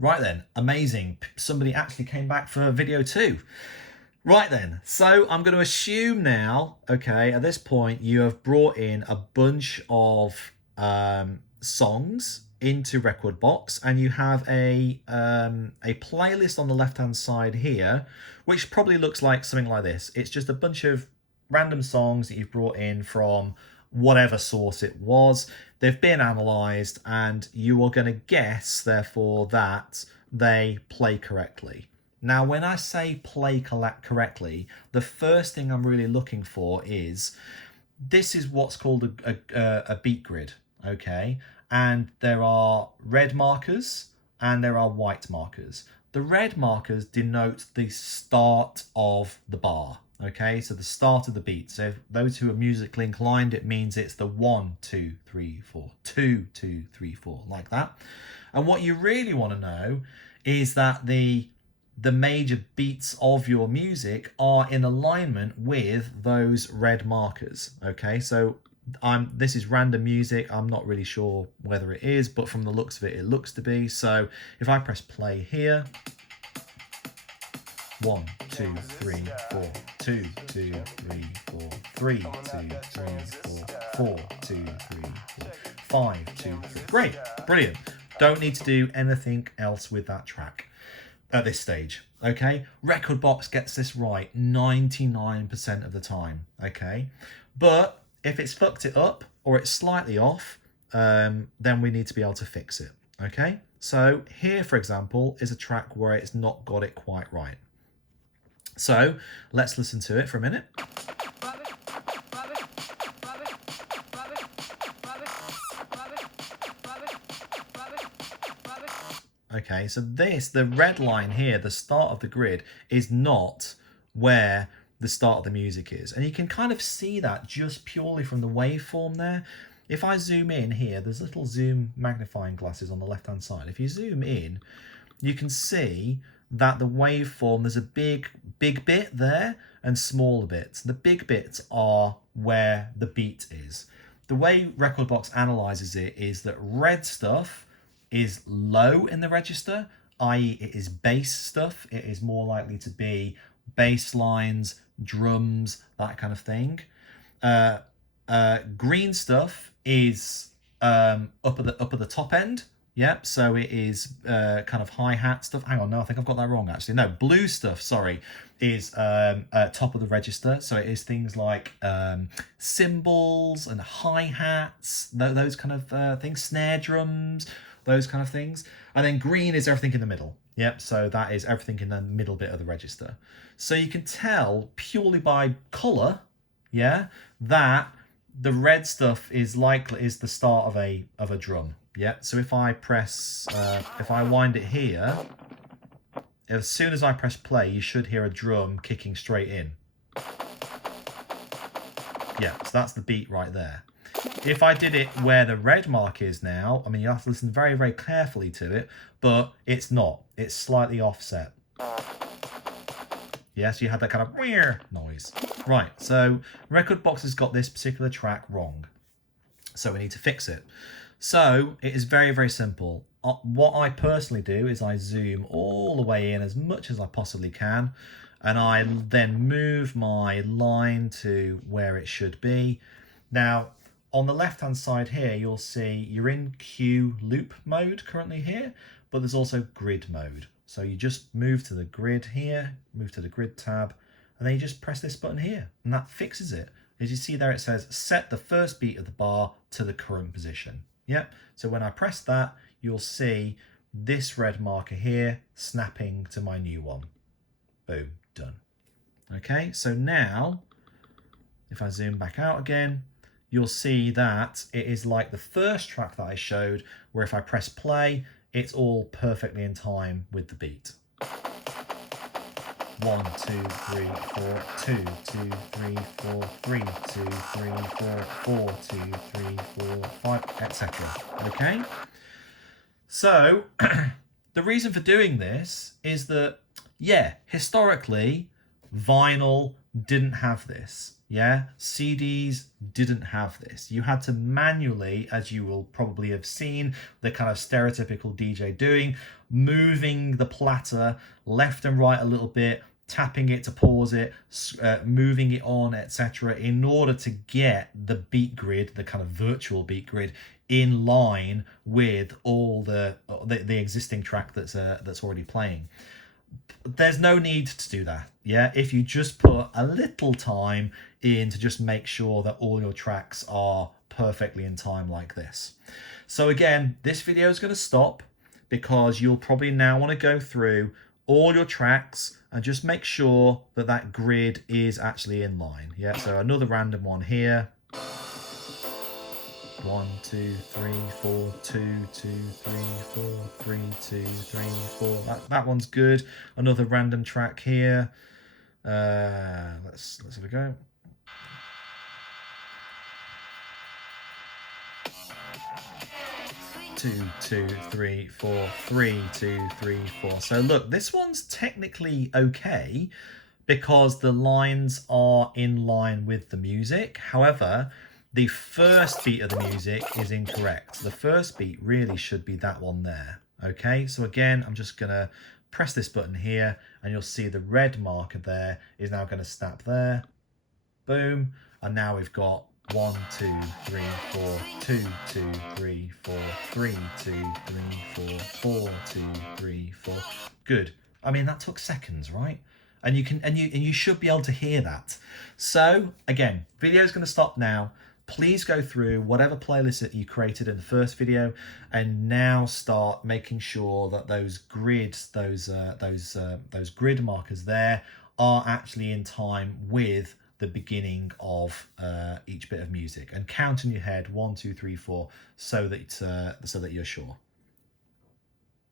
Right then, amazing. Somebody actually came back for video 2. Right then, so I'm going to assume now, okay, at this point you have brought in a bunch of songs into Rekordbox, and you have a playlist on the left-hand side here, which probably looks like something like this. It's just a bunch of random songs that you've brought in from whatever source it was. They've been analysed, and you are going to guess, therefore, that they play correctly. Now, when I say play correctly, the first thing I'm really looking for is, this is what's called a beat grid, okay? And there are red markers and there are white markers. The red markers denote the start of the bar, okay? So the start of the beat. So those who are musically inclined, it means it's the 1, 2, 3, 4, 2, 2, 3, 4, like that. And what you really want to know is that the major beats of your music are in alignment with those red markers, okay? So this is random music. I'm not really sure whether it is, but from the looks of it, it looks to be. So if I press play here, 1, 2, 3, 4, 2, 2, 3, 4, 3, 2, 3, 4, 4, 2, 3, 4, 5, 2, 3. Great, brilliant. Don't need to do anything else with that track at this stage, okay? Rekordbox gets this right 99% of the time, okay? But if it's fucked it up or it's slightly off, then we need to be able to fix it, okay? So here, for example, is a track where it's not got it quite right. So let's listen to it for a minute. Okay, so the red line here, the start of the grid, is not where the start of the music is. And you can kind of see that just purely from the waveform there. If I zoom in here, there's little zoom magnifying glasses on the left-hand side. If you zoom in, you can see that the waveform, there's a big bit there and smaller bits. The big bits are where the beat is. The way Rekordbox analyzes it is that red stuff is low in the register, i.e. it is bass stuff. It is more likely to be bass lines, drums, that kind of thing. Green stuff is up at the top end. Yep, so it is kind of hi-hat stuff. Hang on, no, I think I've got that wrong, actually. No, blue stuff, sorry, is top of the register. So it is things like cymbals and hi-hats, those kind of things, snare drums, those kind of things. And then green is everything in the middle. Yep, so that is everything in the middle bit of the register. So you can tell purely by colour, yeah, that the red stuff is the start of a drum. Yeah, so if I press, if I wind it here, as soon as I press play, you should hear a drum kicking straight in. Yeah, so that's the beat right there. If I did it where the red mark is now, I mean, you have to listen very, very carefully to it, but it's not. It's slightly offset. Yes, you had that kind of weird noise. Right, so Rekordbox has got this particular track wrong. So we need to fix it. So it is very, very simple. What I personally do is I zoom all the way in as much as I possibly can, and I then move my line to where it should be. Now, on the left-hand side here, you'll see you're in cue loop mode currently here, but there's also grid mode. So you just move to the grid here, move to the grid tab, and then you just press this button here, and that fixes it. As you see there, it says set the first beat of the bar to the current position. Yep, so when I press that, you'll see this red marker here snapping to my new one. Boom, done. Okay, so now, if I zoom back out again, you'll see that it is like the first track that I showed, where if I press play, it's all perfectly in time with the beat. 1, 2, 3, 4, 2, 2, 3, 4, 3, 2, 3, 4, 4, 2, 3, 4, 5, etc. Okay? So, the reason for doing this is that, yeah, historically, vinyl didn't have this. Yeah, CDs didn't have this. You had to manually, as you will probably have seen the kind of stereotypical DJ doing, moving the platter left and right a little bit, tapping it to pause it, moving it on, etc., in order to get the beat grid, the kind of virtual beat grid, in line with all the existing track that's already playing. There's no need to do that. Yeah, if you just put a little time in to just make sure that all your tracks are perfectly in time like this. So again, this video is going to stop because you'll probably now want to go through all your tracks and just make sure that that grid is actually in line. Yeah, so another random one here. 1, 2, 3, 4, 2, 2, 3, 4, 3, 2, 3, 4. That one's good. Another random track here. Let's have a go. Two, 2, 3, 4, 3, 2, 3, 4. So look, this one's technically okay because the lines are in line with the music. However, the first beat of the music is incorrect. The first beat really should be that one there. Okay, so again, I'm just gonna press this button here and you'll see the red marker there is now gonna snap there. Boom. And now we've got 1, 2, 3, 4, 2, 2, 3, 4, 3, 2, 3, 4, 4, 2, 3, 4. Good. I mean, that took seconds, right? And you should be able to hear that. So again, video's gonna stop now. Please go through whatever playlist that you created in the first video and now start making sure that those grids, those grid markers there are actually in time with the beginning of each bit of music, and count in your head 1, 2, 3, 4 so that you're sure.